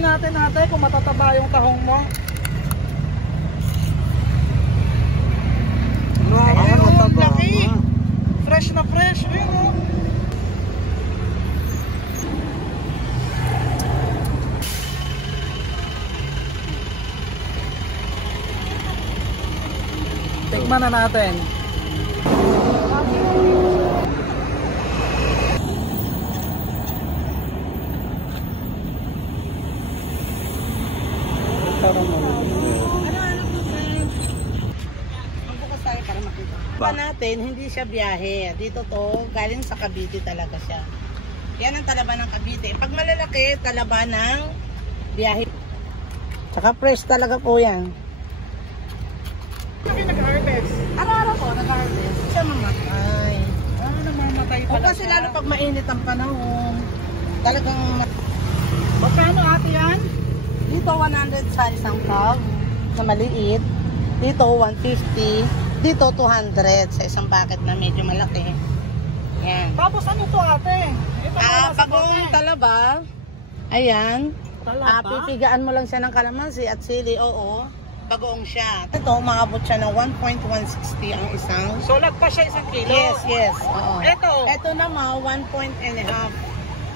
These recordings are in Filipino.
natin ate kung matataba yung tahong mo. Ayun, ang laki. Fresh na fresh. Ayun o. Tikman na natin. Pa natin, hindi siya biyahe. Dito to, galing sa Cavite talaga siya. Yan ang talaba ng Cavite. Pag malalaki, talaba ng biyahe. Tsaka fresh talaga po yan. Kami nag-harvest. Araw-araw po, nag-harvest. Siya mamatay. Namamatay O pala kasi siya. lalo pag mainit ang panahon, talagang... Magkano ate yan? Dito 100 sa isang tub na maliit. Dito 150. Dito 200 sa isang bucket na medyo malaki. Yan. Tapos ano to ate? Bagong talaba. Ayan. Talaba? Pipigaan mo lang siya ng kalamansi at sili. Oo. Bagoong siya. Ito, umaabot siya ng 1.160 ang isang. So pa siya isang kilo? Yes. Oo. Ito naman 1.5.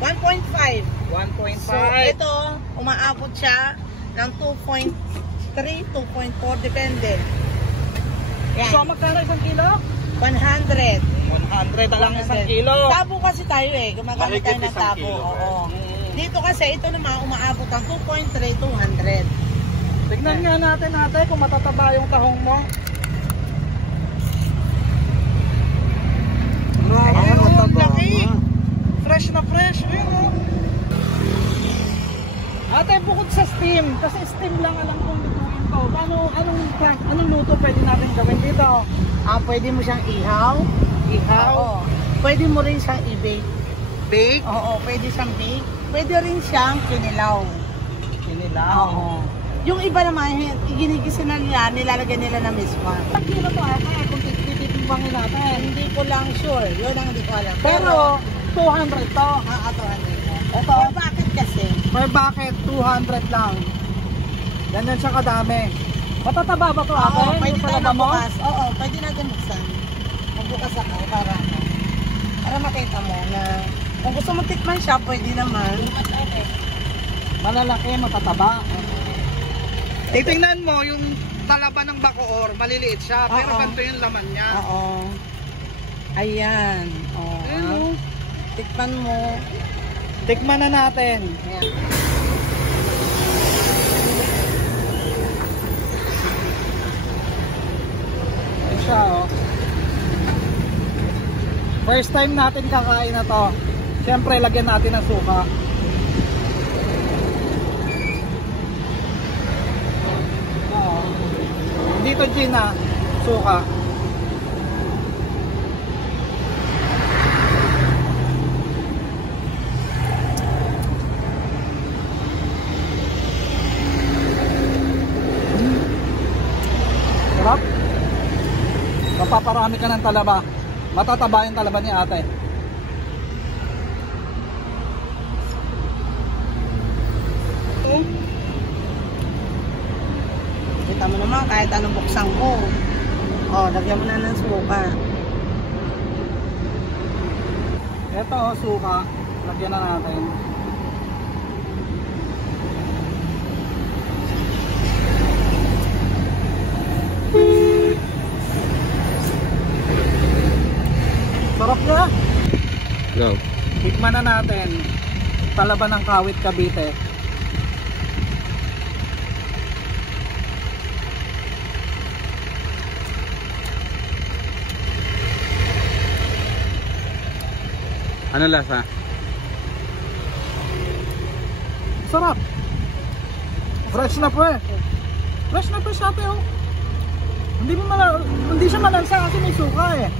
1.5. 1.5. So ito, umaabot siya ng 2.3, 2.4, depende. Yan. So magkano isang kilo? 100. 100 lang isang kilo. Tabo kasi tayo gumagamit tayo ng tabo. Oo. Dito kasi ito naman umaabot ng 2.3, 200. Tignan nga natin ate kung matataba yung tahong mo. Ayun, ang laki. Fresh na fresh. Ayun o. Ate, bukod sa steam, kasi steam lang alam kong lutuin ko. Anong luto pwede natin gawin dito? Pwede mo siyang ihaw. Oo. Pwede mo rin siyang i-bake. Bake? Oo, pwede siyang bake. Pwede rin siyang kinilaw. Kinilaw? Oo. Yung iba naman, iginigisin na nila, nilalagyan nila ng miswa. Ang kilo to ate, kung tititimbangin natin. Hindi ko lang sure, yun ang hindi ko alam. Pero 200 to. Ito, bakit kasi? May bucket, 200 lang. Ganyan siya kadami. Matataba ba to ate? Oo, pwede Yung tayo talaba mo? magbukas. Oo, pwede natin buksan. Magbukas ako para makita mo na kung gusto mo tikman siya, pwede naman. Malalaki, matataba. Titingnan mo yung talaba ng bacoor, maliliit siya, pero ganito yung laman niya. Oo. Ayan. Oo. Tikman mo. Tikman na natin. Ayan. Ayan siya oh. First time natin kakain na to. Siyempre, lagyan natin ng suka. Dito Gina, suka. Sarap. Mapaparami ka ng talaba. Matataba yung talaba ni ate. Kita mo naman kahit anong buksan ko. Lagyan mo na ng suka. Ito suka. Lagyan na natin. Sarap niya. Go. Tikman na natin. Talaba ng Kawit, Cavite. Ano lasa? Sarap. Fresh na fresh. Fresh na fresh ate oh. Hindi siya malansa kasi may suka eh.